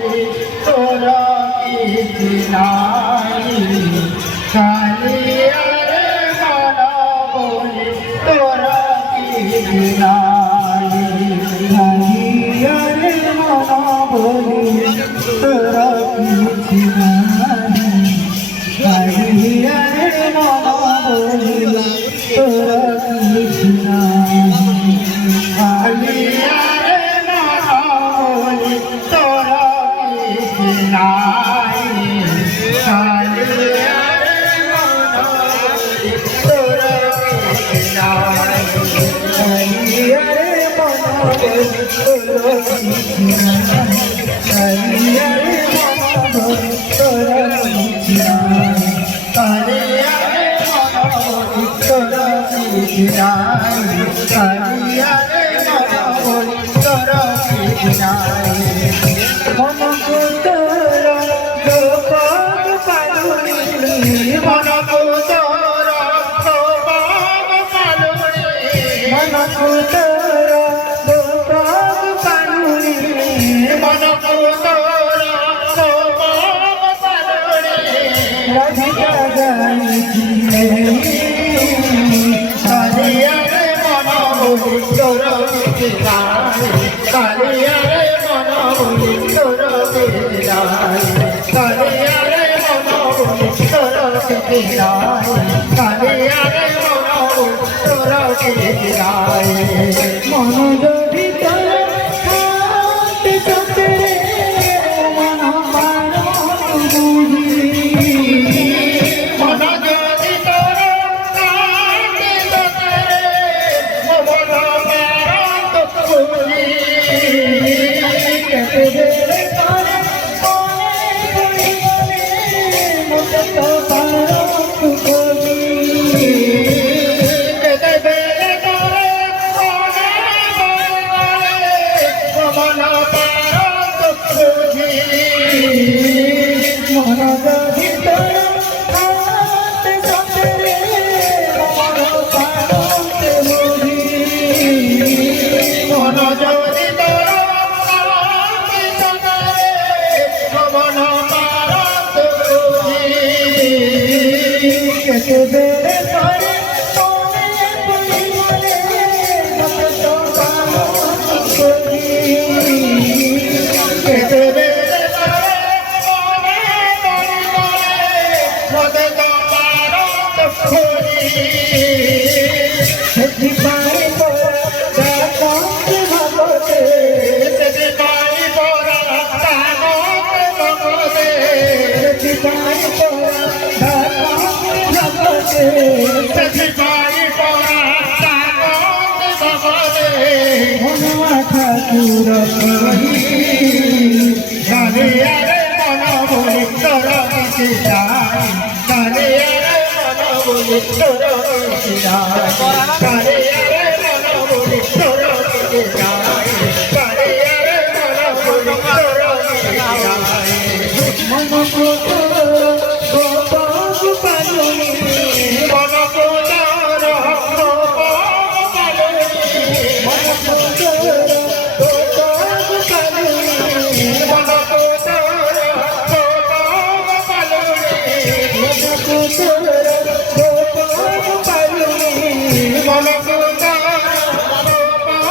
বলি তোরা কিছু নাই কালিয়ারে মন বলি তোরা কিছু নাই কালিয়ারে মন বলি তোরা কিছু নাই কালিয়ারে মন বলি তোরা কিছু নাই কালিয়ারে মন বলি তোরা কিছু নাই কালিয়ারে মন বলি তোরা কিছু নাই কালিয়ারে মন বলি তোরা কিছু নাই কালিয়ারে মন বলি তোরা কিছু নাই কালিয়ারে মন বলি তোরা কিছু নাই কালিয়ারে মন বলি তোরা কিছু নাই মন তোরা গোপাল পালুনি মন তোরা গোপাল পালুনি মন তোরা গোপাল পালুনি মন তোরা গোপাল পালুনি রাধিকা গাইছি কালিয়ারে মন বলি তোরা কিছু নাই কালিয়ারে মন বলি তোরা কিছু নাই কালিয়ারে মন বলি তোরা কিছু নাই কালিয়ারে মন বলি তোরা কিছু নাই মন যদি তোরা শান্তি চক্রে মন মানো বুঝি মন যদি তোরা শান্তি চক্রে মন মানো বুঝি কেটে দেবে তারে মনে পড়ি বলে মতো তো পারো কবি কেটে দেবে তারে মনে পড়ি বলে মন পারো বুঝি মন যদি তোরা হাতে চক্রে মন পারো বুঝি মন যদি তোরা হাতে চক্রে মন পারো বুঝি কেটে দেবে তারে মনে পড়ি বলে মতো তো পারো কবি কেটে দেবে তারে মনে পড়ি বলে মতো তো পারো কবি সেদিপাই পরা কাকতে ভাগতে সেদিপাই পরা কাকতে ভাগতে সেদিপাই পরা কাকতে ভাগতে সেদিপাই পরা কাকতে ভাগতে মনমা ঠাকুর কহি কালিয়ারে মন বলি তোরা কিছু নাই কালিয়ারে মন বলি তোরা কিছু নাই কালিয়ারে মন বলি তোরা কিছু নাই